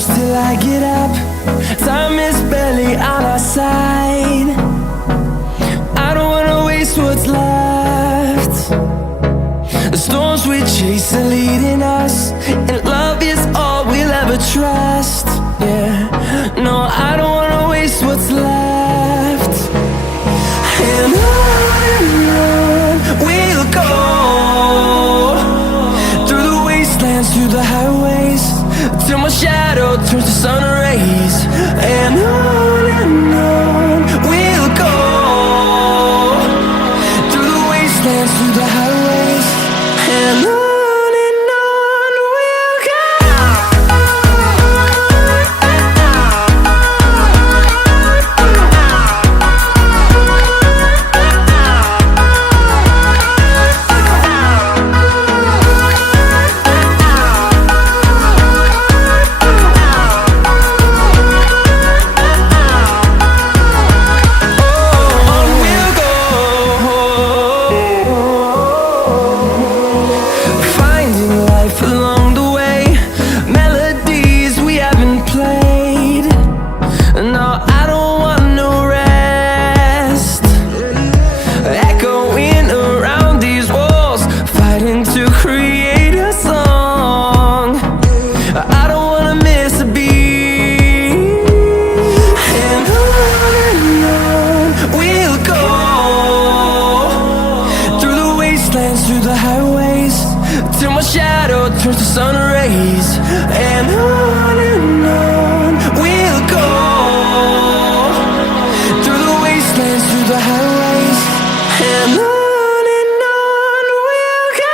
close till I get up. Time is barely on our side. I don't wanna waste what's left. The storms we chase are leading us, and love is all we'll ever trust. Yeah, no, I don't wanna waste what's left. And on we'll go, through the wastelands, through the highways, till my shadow turns to sun rays. And on we'll go, through the wastelands, through the highways, and on. Through the highways, till my shadow turns to sun rays. And on we'll go, through the wastelands, through the highways, and on we'll go.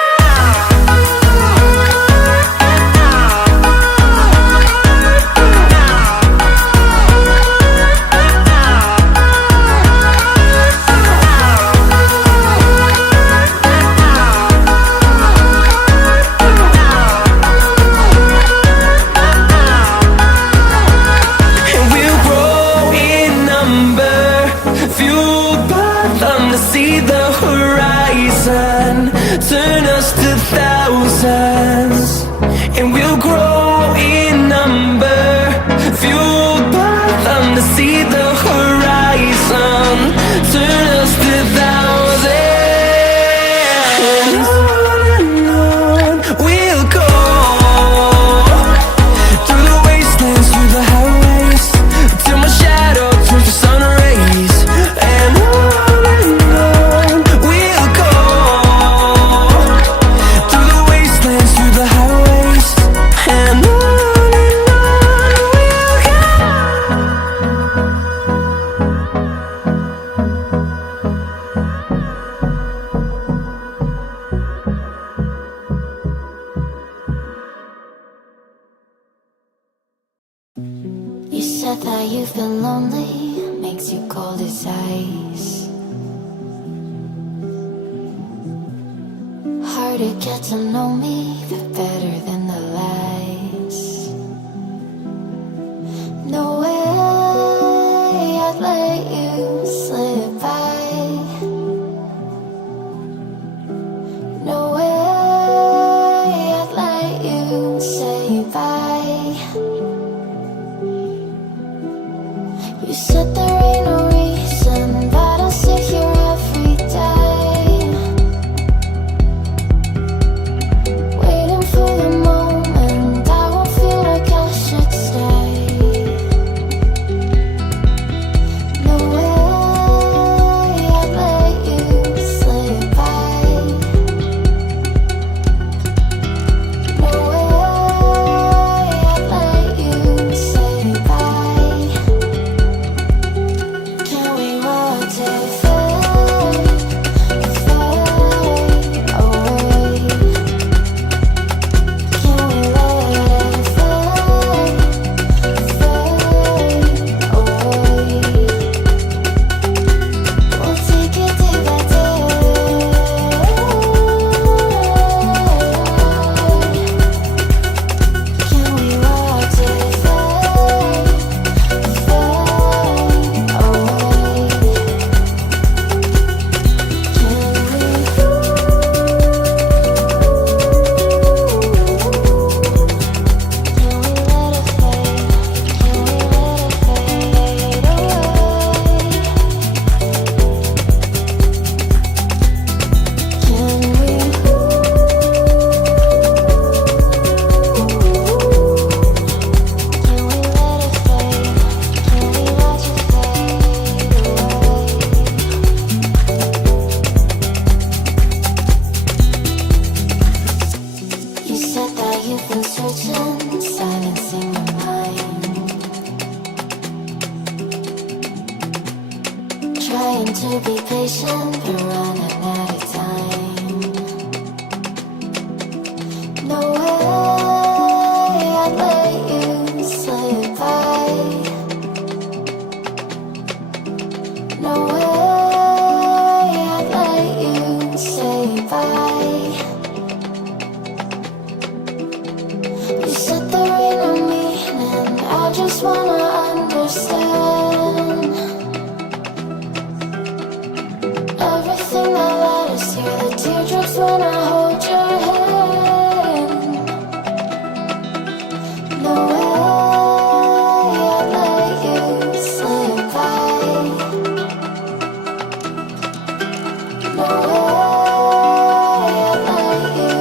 See the horizon, turn us to thousands, and we'll grow in number, fueled by them to see the horizon, turn us to thousands. And on we'll go, through the wastelands, through the highways, till my shadow turns to sun rays. And you said that you've been lonely, makes you cold as ice. Hard to get to know me, but better than the lies. No way I'd let you slip by. No way I'd let you say bye. You said there ain't no reason, but I'll sit here every day, waiting for the moment I won't feel like I should stay. No way I'd let you slip by. No way I'd let you say bye. trying to be patient, but running out of time. No way I'd let you slip by. No way I'd let you say bye. You set the rain on me, and I just wanna understand everything that led us here. The teardrops when I hold your hand. No way I'd let you slip by. No way I'd let you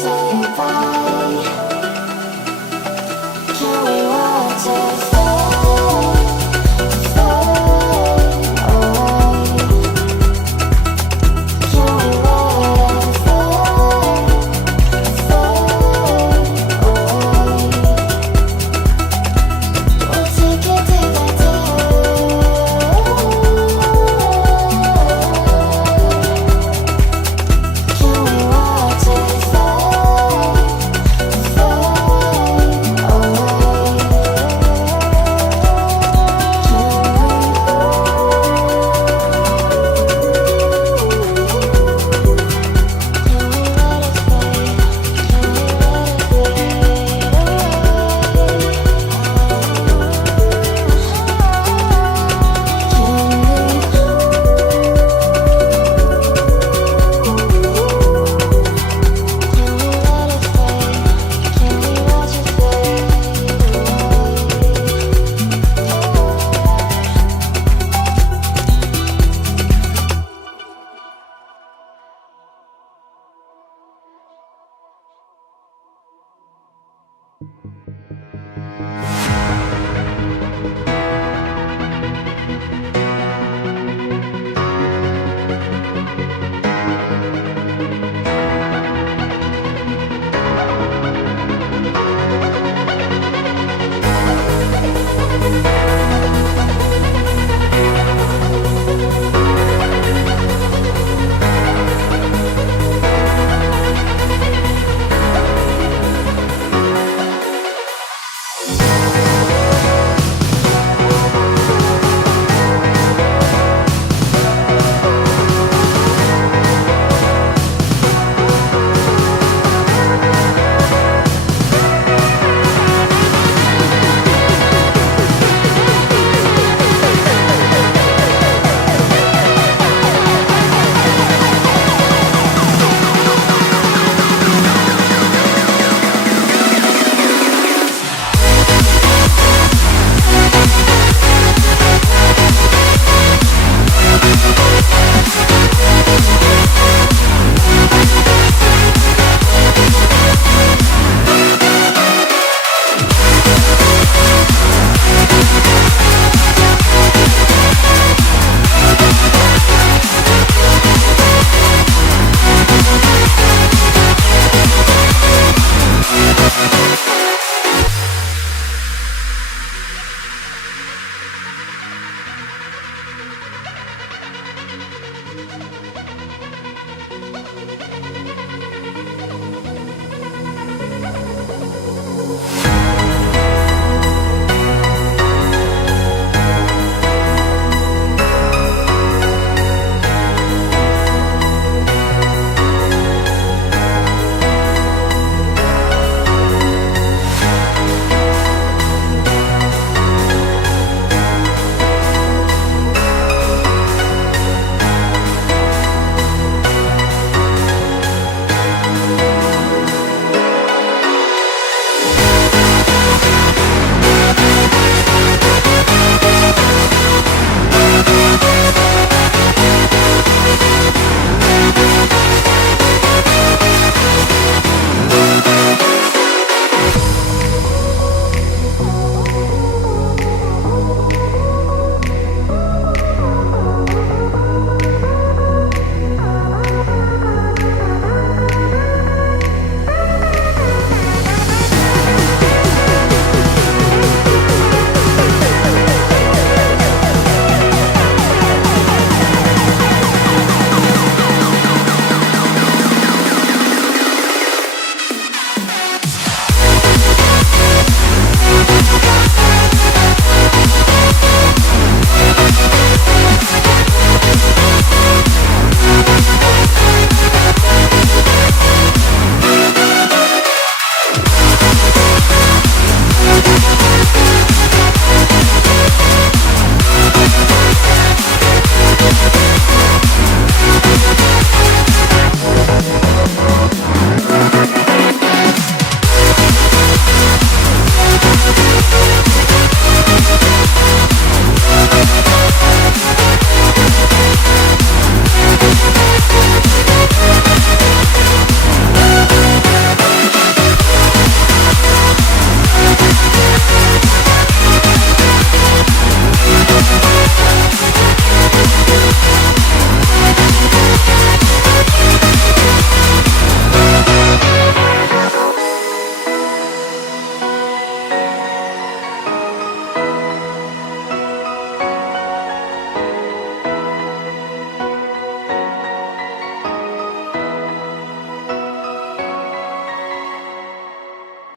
say bye. Can we watch it fade, fade away? Can we let it fade, fade away? We'll take it day by day. Can we watch it fade, fade away? Can we